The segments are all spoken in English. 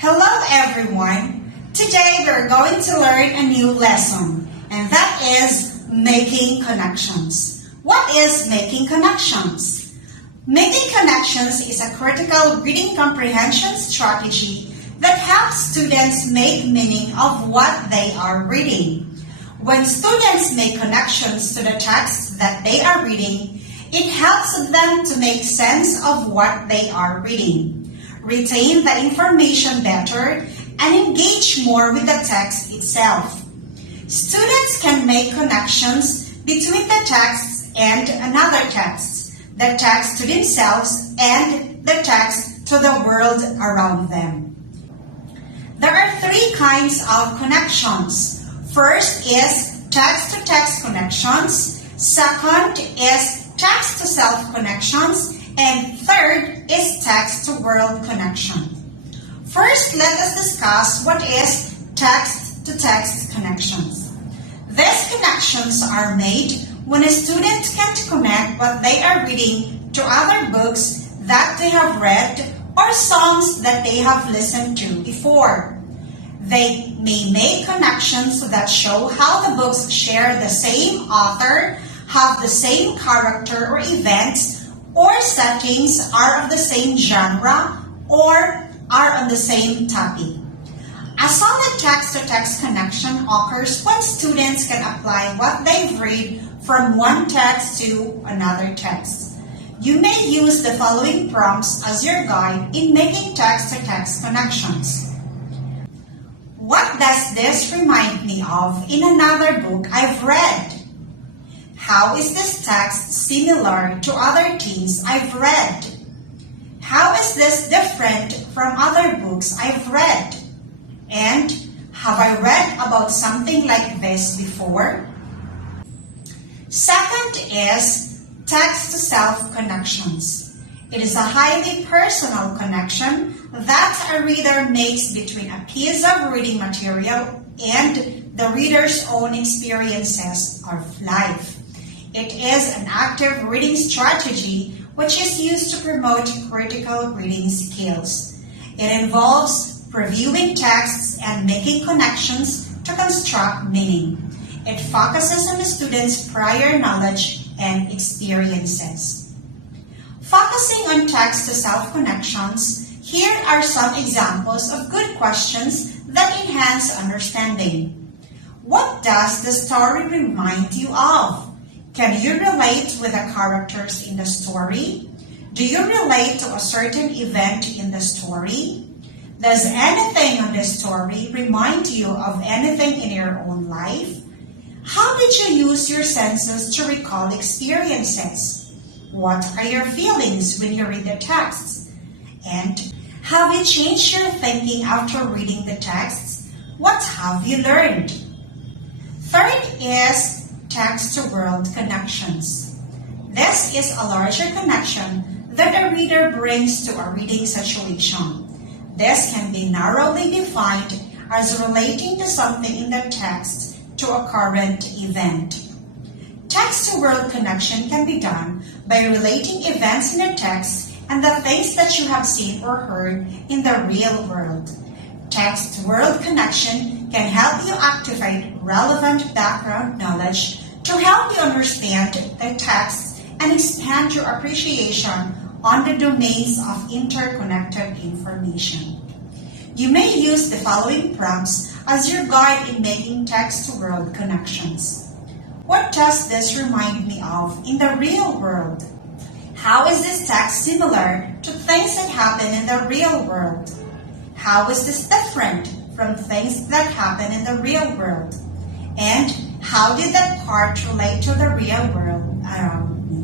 Hello everyone! Today we're going to learn a new lesson, and that is making connections. What is making connections? Making connections is a critical reading comprehension strategy that helps students make meaning of what they are reading. When students make connections to the text that they are reading, it helps them to make sense of what they are reading, retain the information better, and engage more with the text itself. Students can make connections between the text and another text, the text to themselves and the text to the world around them. There are three kinds of connections. First is text-to-text connections. Second is text-to-self connections. And third is text-to-world connection. First, let us discuss what is text-to-text connections. These connections are made when a student can connect what they are reading to other books that they have read or songs that they have listened to before. They may make connections that show how the books share the same author, have the same character or events, or settings, are of the same genre, or are on the same topic. A solid text-to-text connection occurs when students can apply what they've read from one text to another text. You may use the following prompts as your guide in making text-to-text connections. What does this remind me of in another book I've read? How is this text similar to other things I've read? How is this different from other books I've read? And have I read about something like this before? Second is text-to-self connections. It is a highly personal connection that a reader makes between a piece of reading material and the reader's own experiences of life. It is an active reading strategy which is used to promote critical reading skills. It involves previewing texts and making connections to construct meaning. It focuses on the student's prior knowledge and experiences. Focusing on text-to-self connections, here are some examples of good questions that enhance understanding. What does the story remind you of? Can you relate with the characters in the story? Do you relate to a certain event in the story? Does anything in the story remind you of anything in your own life? How did you use your senses to recall experiences? What are your feelings when you read the texts? And have you changed your thinking after reading the texts? What have you learned? Third is text-to-world connections. This is a larger connection that a reader brings to a reading situation. This can be narrowly defined as relating to something in the text to a current event. Text-to-world connection can be done by relating events in the text and the things that you have seen or heard in the real world. Text-to-world connection can help you activate relevant background knowledge to help you understand the text and expand your appreciation on the domains of interconnected information. You may use the following prompts as your guide in making text-to-world connections. What does this remind me of in the real world? How is this text similar to things that happen in the real world? How is this different from things that happen in the real world? And how did that part relate to the real world around me?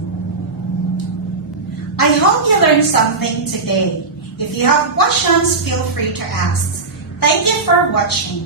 I hope you learned something today. If you have questions, feel free to ask. Thank you for watching.